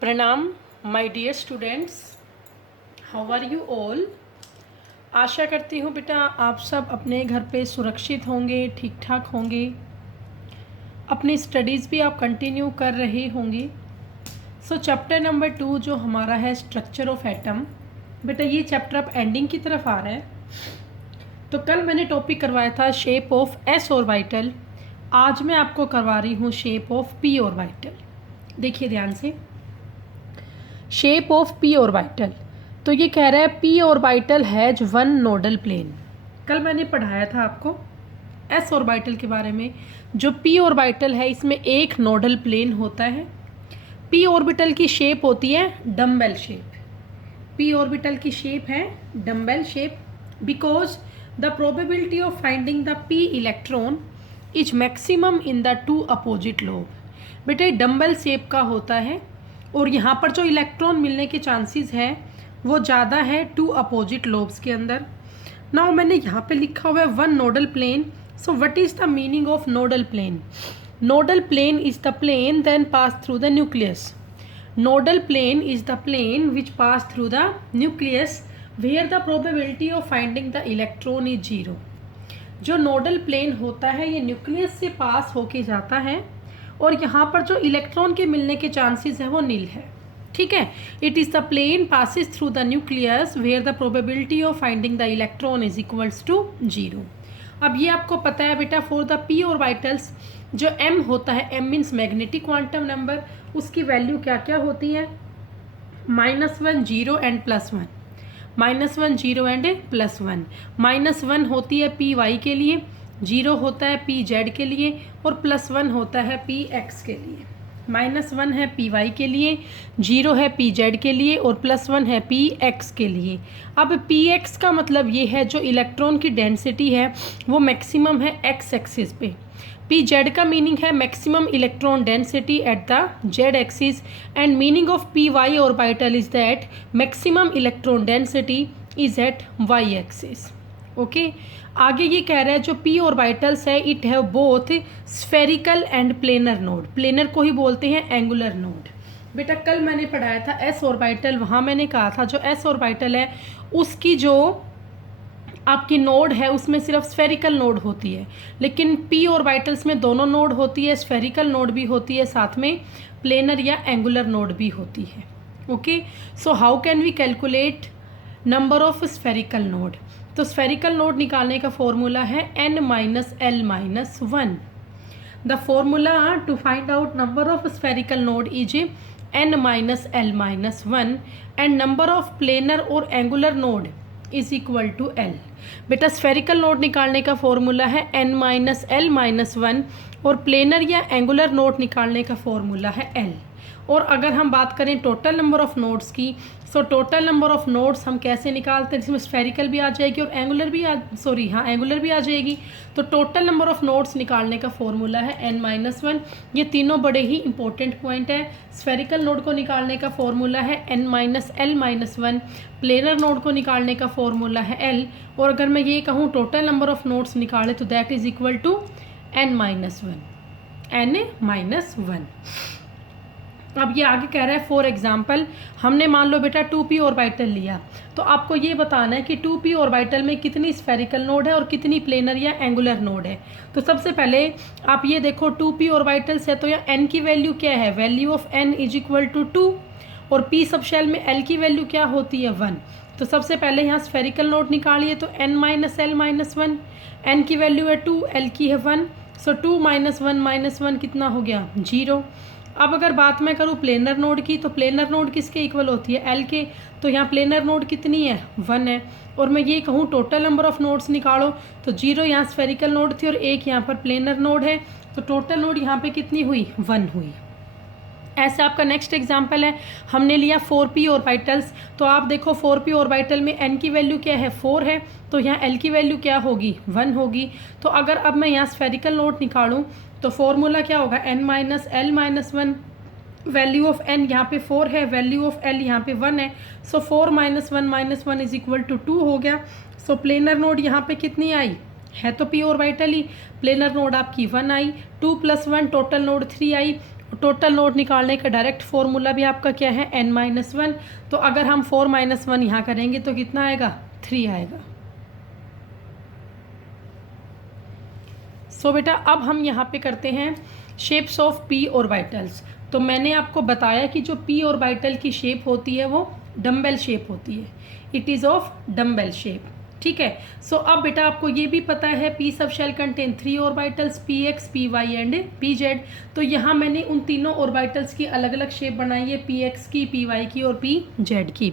प्रणाम my dear students, how are you all. आशा करती हूँ बेटा आप सब अपने घर पे सुरक्षित होंगे, ठीक ठाक होंगे, अपनी स्टडीज़ भी आप कंटिन्यू कर रहे होंगे। सो चैप्टर नंबर 2 जो हमारा है स्ट्रक्चर ऑफ एटम, बेटा ये चैप्टर अब एंडिंग की तरफ आ रहा है। तो कल मैंने टॉपिक करवाया था शेप ऑफ एस ऑर्बिटल, आज मैं आपको करवा रही हूँ शेप ऑफ पी ऑर्बिटल। देखिए ध्यान से, शेप ऑफ पी ऑर्बिटल। तो ये कह रहा है p orbital has one nodal plane. कल मैंने पढ़ाया था आपको एस ऑर्बिटल के बारे में। जो पी ऑर्बिटल है इसमें एक नोडल प्लेन होता है। पी ऑर्बिटल की शेप होती है डम्बेल शेप। पी ऑर्बिटल की शेप है dumbbell shape because the probability of finding the P electron is maximum in the two opposite lobe. बेटे डम्बेल शेप का होता है और यहाँ पर जो इलेक्ट्रॉन मिलने के चांसेस हैं वो ज़्यादा है टू अपोजिट लोब्स के अंदर। नाउ मैंने यहाँ पे लिखा हुआ है one nodal plane. So what is the meaning of nodal plane? Nodal plane is the plane then pass through the nucleus. Nodal plane is the plane which pass through the nucleus where the probability of finding the electron is zero. जो nodal plane होता है ये nucleus से पास होके जाता है और यहाँ पर जो इलेक्ट्रॉन के मिलने के चांसेस है वो नील है। ठीक है, it is the plane passes through the nucleus where the probability of finding the electron is equals to zero. अब ये आपको पता है बेटा फॉर द पी ऑर्बिटल्स जो m होता है, m means magnetic quantum number, उसकी वैल्यू क्या क्या होती है? -1 0 एंड +1। -1 0 एंड +1। -1 होती है पी वाई के लिए, 0 होता है पी जेड के लिए और +1 होता है पी एक्स के लिए। -1 है पी वाई के लिए, 0 है पी जेड के लिए और +1 है पी एक्स के लिए। अब पी एक्स का मतलब ये है जो इलेक्ट्रॉन की डेंसिटी है वो मैक्सिमम है एक्स एक्सिस पे। पी जेड का मीनिंग है maximum electron density at the z axis and meaning of p y orbital is that maximum electron density is at y axis. Okay, आगे ये कह रहा है जो पी ऑर्बिटल्स है it have both spherical and planar node. Planar को ही बोलते हैं एंगुलर नोड। बेटा कल मैंने पढ़ाया था एस ऑर्बिटल, वहाँ मैंने कहा था जो एस ऑर्बिटल है उसकी जो आपकी नोड है उसमें सिर्फ स्फेरिकल नोड होती है, लेकिन पी ऑर्बिटल्स में दोनों नोड होती है, स्फेरिकल नोड भी होती है, साथ में प्लेनर या एंगुलर नोड भी होती है। Okay, so how can we calculate number of spherical node? तो स्फेरिकल नोड निकालने का फॉर्मूला है n-l-1। The formula to find out number of spherical node is n-l-1 and number of planar और angular node is equal to l। बेटा spherical node निकालने का formula है n-l-1 और प्लेनर या एंगुलर नोड निकालने का फॉर्मूला है l। और अगर हम बात करें टोटल नंबर ऑफ नोड्स की, so total number of nodes हम कैसे निकालते हैं? जिसमें स्फेरिकल भी आ जाएगी और एंगुलर भी एंगुलर भी आ जाएगी। तो टोटल नंबर ऑफ नोड्स निकालने का फॉर्मूला है n-1। ये तीनों बड़े ही इंपॉर्टेंट पॉइंट है। स्फेरिकल नोड को निकालने का फॉर्मूला है n-l-1, प्लेनर नोड को निकालने का फॉर्मूला है l, और अगर मैं ये कहूँ टोटल नंबर ऑफ नोड्स निकाले तो that is equal to n-1। अब ये आगे कह रहा है फॉर एग्जाम्पल हमने मान लो बेटा 2p ऑर्बिटल लिया, तो आपको ये बताना है कि 2p ऑर्बिटल में कितनी स्फेरिकल नोड है और कितनी प्लेनर या एंगुलर नोड है। तो सबसे पहले आप ये देखो 2p ऑर्बिटल्स है तो यहाँ n की वैल्यू क्या है? Value of n is equal to 2 और p सब शेल में l की वैल्यू क्या होती है? 1। तो सबसे पहले यहाँ स्फेरिकल नोड निकालिए तो n-l-1, n की वैल्यू है 2, l की है 1, सो 2 - 1 कितना हो गया? 0। अब अगर बात मैं करूँ प्लेनर नोड की, तो प्लेनर नोड किसके इक्वल होती है? l के। तो यहाँ प्लेनर नोड कितनी है? 1 है। और मैं ये कहूँ टोटल नंबर ऑफ नोड्स निकालो तो 0 यहाँ स्फेरिकल नोड थी और 1 यहाँ पर प्लेनर नोड है, तो टोटल नोड यहाँ पे कितनी हुई? 1 हुई। ऐसा आपका नेक्स्ट एग्जाम्पल है, हमने लिया 4p ऑर्बिटल्स। तो आप देखो 4p ऑर्बिटल में n की वैल्यू क्या है? 4 है, तो यहाँ l की वैल्यू क्या होगी? 1 होगी। तो अगर अब मैं यहाँ स्फेरिकल नोड निकालूँ तो फॉर्मूला क्या होगा? n-l-1। वैल्यू ऑफ n यहाँ पे 4 है, वैल्यू ऑफ l यहाँ पे 1 है, सो 4 - 1 इज इक्वल टू 2 हो गया। सो प्लेनर नोड यहाँ पे कितनी आई? है तो p ऑर्बिटल ही, प्लेनर नोड आपकी 1 आई, 2 + 1 टोटल नोड 3 आई टोटल नोड निकालने का डायरेक्ट फॉर्मूला भी आपका क्या है, n-1। तो अगर हम 4-1 यहाँ करेंगे तो कितना आएगा, 3 आएगा। सो बेटा अब हम यहाँ पे करते हैं शेप्स ऑफ पी ऑर्बिटल्स। तो मैंने आपको बताया कि जो पी ऑर्बिटल की शेप होती है वो डम्बेल शेप होती है, it is of dumbbell shape, ठीक है। सो अब बेटा आपको ये भी पता है p sub shell contain 3 orbitals, p x, p y and p z. तो यहाँ मैंने उन तीनों ऑर्बिटल्स की अलग अलग शेप बनाई है, पी एक्स की, पी वाई की और पी जेड की।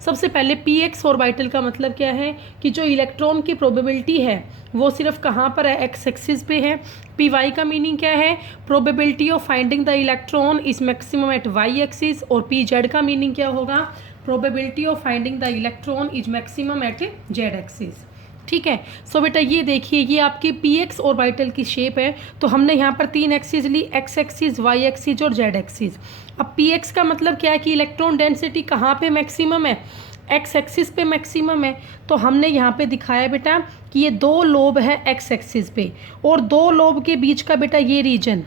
सबसे पहले पी एक्स ऑर्बिटल का मतलब क्या है कि जो इलेक्ट्रॉन की प्रोबेबिलिटी है वो सिर्फ कहाँ पर है, एक्स एक्सिस पे है। पी वाई का मीनिंग क्या है, probability of finding the electron is maximum at y axis. और पी जेड का मीनिंग क्या होगा, probability of finding the electron is maximum at z axis, ठीक है। सो बेटा ये देखिए ये आपकी पी एक्स ऑर्बिटल की शेप है। तो हमने यहाँ पर 3 एक्सिस ली, एक्स एक्सिस, वाई एक्सिस और जेड एक्सिस। अब पी एक्स का मतलब क्या है कि इलेक्ट्रॉन डेंसिटी कहाँ पे मैक्सिमम है, एक्स एक्सिस पे मैक्सिमम है। तो हमने यहाँ पे दिखाया बेटा कि ये 2 लोब है एक्स एक्सिस पे और 2 लोब के बीच का बेटा ये रीजन,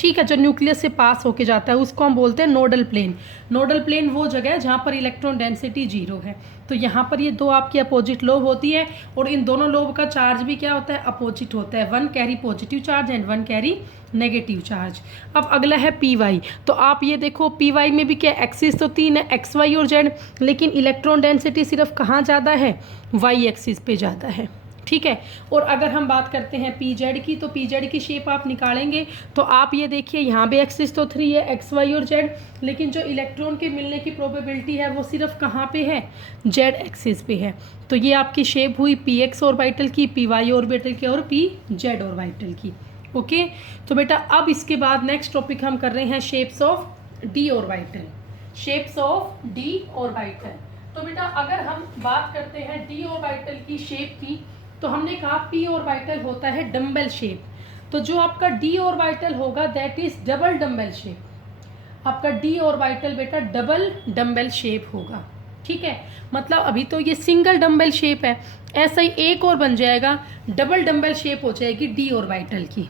ठीक है, जो न्यूक्लियस से पास होके जाता है उसको हम बोलते हैं नोडल प्लेन। नोडल प्लेन वो जगह है जहाँ पर इलेक्ट्रॉन डेंसिटी 0 है। तो यहाँ पर ये 2 आपकी अपोजिट लोब होती है और इन दोनों लोब का चार्ज भी क्या होता है, अपोजिट होता है। 1 carry positive charge and 1 carry negative charge. अब अगला है पी वाई। तो आप ये देखो पी वाई में भी क्या एक्सिस तो 3 है, एक्स वाई और जेड, लेकिन इलेक्ट्रॉन डेंसिटी सिर्फ कहाँ ज़्यादा है, वाई एक्सिस पे ज़्यादा है, ठीक है। और अगर हम बात करते हैं पी जेड की, तो पी जेड की शेप आप निकालेंगे तो आप ये देखिए यहाँ भी एक्सिस तो 3 है, एक्स वाई और जेड, लेकिन जो इलेक्ट्रॉन के मिलने की प्रोबेबिलिटी है वो सिर्फ कहाँ पे है, जेड एक्सिस पे है। तो ये आपकी शेप हुई पी एक्स ऑर्बिटल की, पी वाई ऑर्बिटल की और पी जेड ऑर्बिटल की, ओके। तो बेटा अब इसके बाद नेक्स्ट टॉपिक हम कर रहे हैं shapes of D orbital, shapes of D orbital. तो बेटा अगर हम बात करते हैं डी ऑर्बिटल की शेप की, तो हमने कहा पी ऑर्बिटल होता है डम्बेल शेप। तो जो आपका डी ऑर्बिटल होगा that is double dumbbell shape. आपका डी ऑर्बिटल बेटा डबल डम्बेल शेप होगा, ठीक है। मतलब अभी तो ये सिंगल डम्बेल शेप है, ऐसा ही एक और बन जाएगा, डबल डम्बेल शेप हो जाएगी डी ऑर्बिटल की।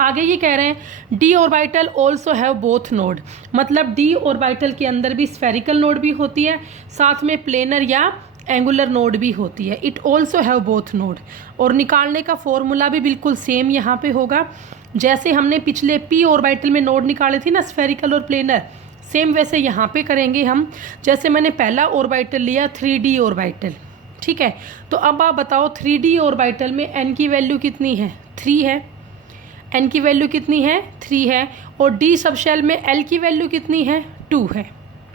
आगे ये कह रहे हैं D orbital also have both node. मतलब डी ऑर्बिटल के अंदर भी स्फेरिकल नोड भी होती है, साथ में प्लेनर या एंगुलर नोड भी होती है। It also have both node. और निकालने का फॉर्मूला भी बिल्कुल सेम यहाँ पे होगा, जैसे हमने पिछले पी ऑर्बिटल में नोड निकाले थे ना, स्फेरिकल और प्लेनर, सेम वैसे यहाँ पे करेंगे हम। जैसे मैंने पहला ऑर्बिटल लिया 3D ऑर्बिटल, ठीक है। तो अब आप बताओ 3D ऑर्बिटल में n की वैल्यू कितनी है, 3 है। n की वैल्यू कितनी है, 3 है। और डी सब शेल में l की वैल्यू कितनी है, 2 है,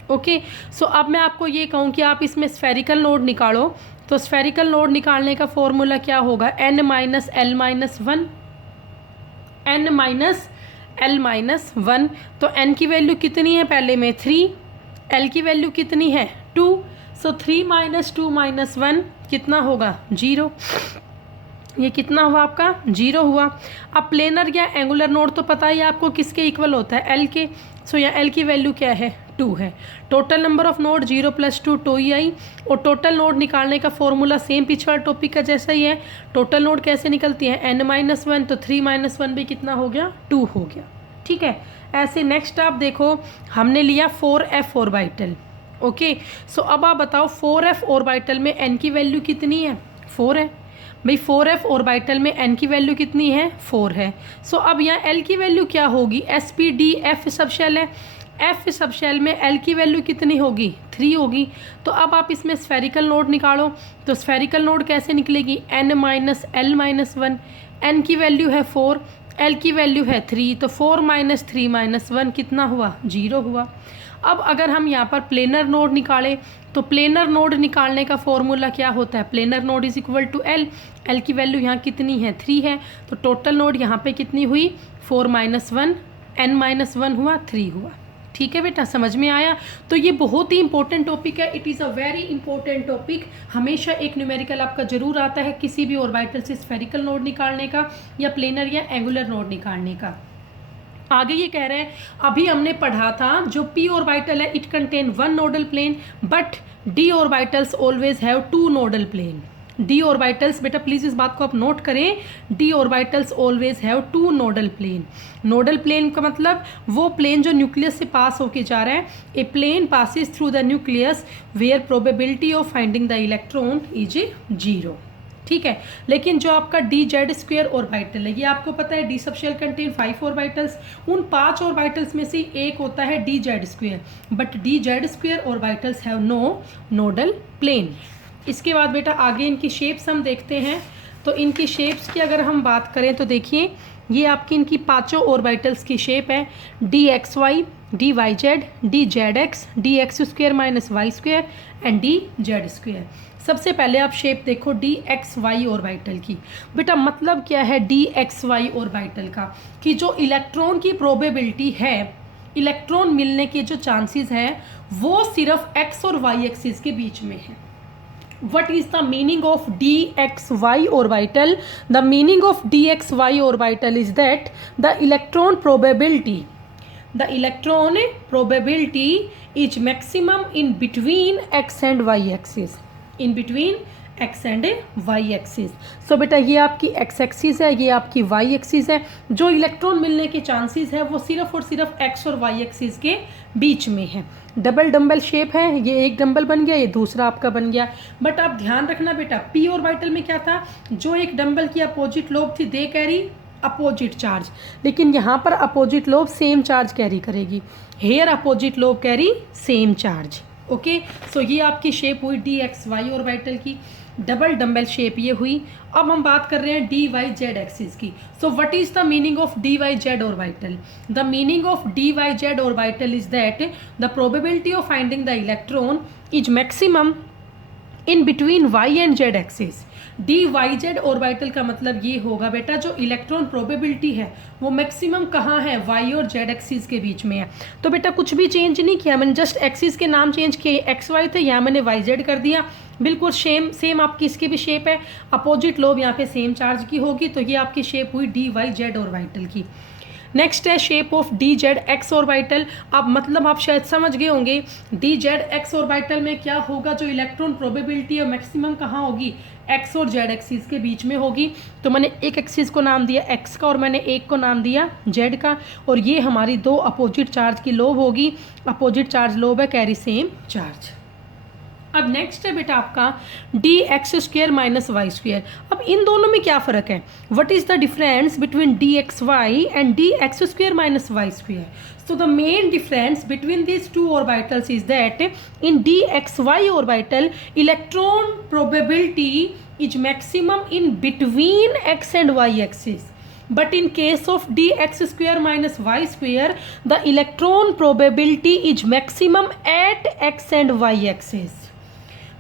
ओके। सो अब मैं आपको ये कहूँ कि आप इसमें स्फेरिकल नोड निकालो, तो स्फेरिकल नोड निकालने का फॉर्मूला क्या होगा, n minus l minus 1, n minus l minus 1। तो n की वैल्यू कितनी है पहले में 3, l की वैल्यू कितनी है 2। सो 3 माइनस 2 माइनस 1 कितना होगा, 0। ये कितना हुआ आपका, 0 हुआ। अब प्लेनर या एंगुलर नोड तो पता ही आपको किसके इक्वल होता है, l के। सो यहाँ l की वैल्यू क्या है, 2 है। टोटल नंबर ऑफ नोड 0 + 2 2 ही आई। और टोटल नोड निकालने का फॉर्मूला सेम पिछला टॉपिक का जैसा ही है। टोटल नोड कैसे निकलती है, n माइनस 1, तो 3 माइनस 1 भी कितना हो गया, 2 हो गया, ठीक है। ऐसे नेक्स्ट आप देखो हमने लिया 4f ऑर्बिटल, ओके। सो अब आप बताओ 4f ऑर्बिटल में n की वैल्यू कितनी है, 4 है भाई। 4f ऑर्बिटल में n की वैल्यू कितनी है, 4 है। सो अब यहाँ l की वैल्यू क्या होगी, sp_d_f सब शेल है, f सब शेल में l की वैल्यू कितनी होगी, 3 होगी। तो अब आप इसमें स्फेरिकल नोड निकालो, तो स्फेरिकल नोड कैसे निकलेगी, n minus l minus 1। n की वैल्यू है 4, l की वैल्यू है 3, तो 4 माइनस 3 माइनस 1 कितना हुआ, 0 हुआ। अब अगर हम यहाँ पर प्लेनर नोड निकालें, तो प्लेनर नोड निकालने का फॉर्मूला क्या होता है, planar node is equal to l। l की वैल्यू यहाँ कितनी है, 3 है। तो टोटल नोड यहाँ पे कितनी हुई, 4 माइनस 1, n माइनस 1 हुआ, 3 हुआ, ठीक है बेटा, समझ में आया। तो ये बहुत ही इंपॉर्टेंट टॉपिक है, it is a very important topic. हमेशा एक न्यूमेरिकल आपका जरूर आता है किसी भी ऑर्बिटल से स्फेरिकल नोड निकालने का या प्लेनर या एंगुलर नोड निकालने का। आगे ये कह रहे हैं, अभी हमने पढ़ा था जो p ऑर्बिटल है it contain 1 nodal plane but d orbitals always have 2 nodal plane. D orbitals, बेटा प्लीज इस बात को आप नोट करें, d orbitals always have two nodal plane. Nodal plane का मतलब वो प्लेन जो न्यूक्लियस से पास होके जा रहा है। A plane passes through the nucleus where probability of finding the electron is 0, ठीक है। लेकिन जो आपका डी जेड स्क्वेयर ऑर्बिटल है, ये आपको पता है डी सब शेल कंटेन 5 ऑर्बिटल्स, उन 5 ऑर्बिटल्स में से एक होता है d z square, but d z square orbitals have no nodal plane. इसके बाद बेटा आगे इनकी शेप्स हम देखते हैं। तो इनकी शेप्स की अगर हम बात करें तो देखिए ये आपकी इनकी 5 ऑर्बिटल्स की शेप है, d x y, d y z, d z x, d x square minus y square and d z square. सबसे पहले आप शेप देखो डी एक्स वाई ऑर्बिटल की। बेटा मतलब क्या है डी एक्स वाई ऑर्बिटल का, कि जो इलेक्ट्रॉन की प्रोबेबिलिटी है, इलेक्ट्रॉन मिलने के जो चांसेस हैं वो सिर्फ एक्स और वाई एक्सिस के बीच में है। What is the meaning of dxy orbital? The meaning of dxy orbital is that the electron probability is maximum in between x and y axis, in between x and y axis। सो बेटा ये आपकी x axis है, ये आपकी y axis है। जो electron मिलने के चांसेस है वो सिर्फ और सिर्फ x और y एक्सिस के बीच में है। डबल डंबल शेप है, ये एक डंबल बन गया, ये दूसरा आपका बन गया। बट आप ध्यान रखना बेटा p ऑर्बिटल में क्या था, जो एक डंबल की अपोजिट लोब थी दे कैरी अपोजिट चार्ज, लेकिन यहाँ पर opposite lobe same charge carry करेगी। Here opposite lobe carry same charge. Okay, so ये आपकी शेप हुई डी एक्स वाई ऑर्बिटल की, डबल डंबल शेप ये हुई। अब हम बात कर रहे हैं डी वाई जेड एक्सिस की। So what is the meaning of d y z orbital? The meaning of d y z orbital is that the probability of finding the electron is maximum in between y and z axis. D y z orbital का मतलब ये होगा बेटा जो electron probability है वो maximum कहाँ है, वाई और जेड एक्सिस के बीच में है। तो बेटा कुछ भी चेंज नहीं किया मैंने, जस्ट एक्सिस के नाम चेंज किए, एक्स वाई थे यहाँ मैंने वाई जेड कर दिया। बिल्कुल सेम आपकी इसकी भी शेप है, अपोजिट लोब यहाँ पे सेम चार्ज की होगी। तो ये आपकी शेप हुई डी वाई जेड ऑर्बिटल की। नेक्स्ट है shape of d z x orbital. अब मतलब आप शायद समझ गए होंगे डी जेड एक्स ऑर्बिटल में क्या होगा, जो इलेक्ट्रॉन प्रोबेबिलिटी और मैक्सिमम कहाँ होगी, एक्स और जेड एक्सिस के बीच में होगी। तो मैंने एक एक्सिस को नाम दिया एक्स का और मैंने एक को नाम दिया जेड का, और ये हमारी दो अपोजिट चार्ज की लोब होगी। अपोजिट चार्ज लोब है, कैरी सेम चार्ज। अब नेक्स्ट है बेटा आपका d x square minus y square. अब इन दोनों में क्या फ़र्क है, what is the difference between d x y and d x square minus y square? So the main difference between these two orbitals is that in dxy orbital electron probability is maximum in between x and y axis, but in case of dx square minus y square the electron probability is maximum at x and y axis।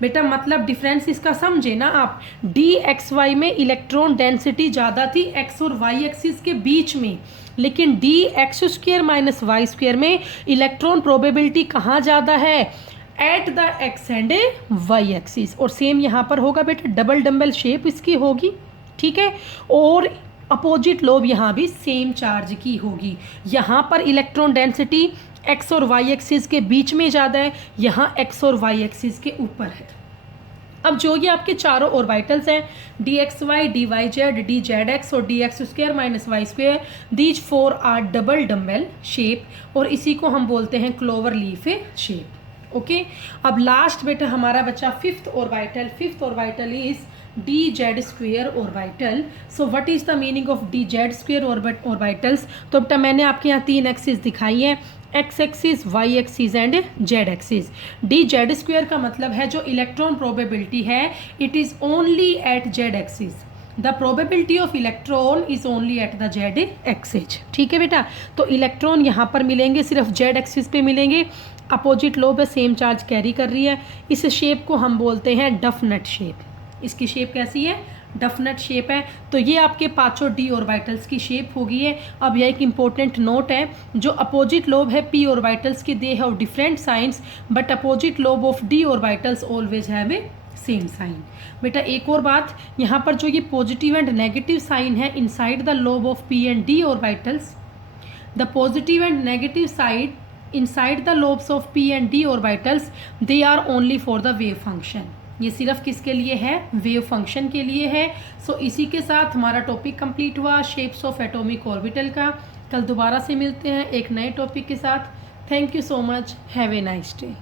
बेटा मतलब difference इसका समझे ना आप, D x Y में electron density ज़्यादा थी x और वाई एक्सिस के बीच में, लेकिन d x square minus y square में इलेक्ट्रॉन प्रोबेबिलिटी कहाँ ज़्यादा है, at the x and y axis. और सेम यहाँ पर होगा बेटा, डबल डंबल शेप इसकी होगी, ठीक है। और अपोजिट लोब यहाँ भी सेम चार्ज की होगी। यहाँ पर इलेक्ट्रॉन डेंसिटी एक्स और वाई एक्सिस के बीच में ज़्यादा है, यहाँ एक्स और वाई एक्सिस के ऊपर है। अब जो ये आपके चारों ऑर्बिटल्स हैं d x y, d y z, d z x और d x square minus y square, these 4 are double dumbbell shape, और इसी को हम बोलते हैं क्लोवर लीफ शेप। ओके, अब लास्ट बेटा हमारा बच्चा fifth orbital is d z square orbital. So what is the meaning of d z square orbitals? तो बेटा मैंने आपके यहाँ 3 एक्सिस दिखाई है, x axis, y axis and z axis. D z square का मतलब है जो इलेक्ट्रॉन प्रोबेबिलिटी है it is only at z axis, the probability of electron is only at the z axis. ठीक है बेटा, तो इलेक्ट्रॉन यहाँ पर मिलेंगे सिर्फ जेड एक्सिस पे मिलेंगे, अपोजिट लोब है सेम चार्ज कैरी कर रही है। इस शेप को हम बोलते हैं डफनट शेप। इसकी शेप कैसी है, डफनट शेप है। तो ये आपके पांचों डी ऑर्बिटल्स की शेप हो गई है। अब यह एक इम्पोर्टेंट नोट है, जो अपोजिट लोब है पी ऑर्बिटल्स के they have different signs, but opposite lobe of d orbitals always have a same sign. बेटा एक और बात, यहाँ पर जो ये पॉजिटिव एंड नेगेटिव साइन है inside the lobe of p and d orbitals, the positive and negative side inside the lobes of p and d orbitals they are only for the wave function, ये सिर्फ किसके लिए है, wave function के लिए है। सो इसी के साथ हमारा टॉपिक कंप्लीट हुआ शेप्स ऑफ एटॉमिक ऑर्बिटल का। कल दोबारा से मिलते हैं एक नए टॉपिक के साथ। Thank you so much, have a nice day.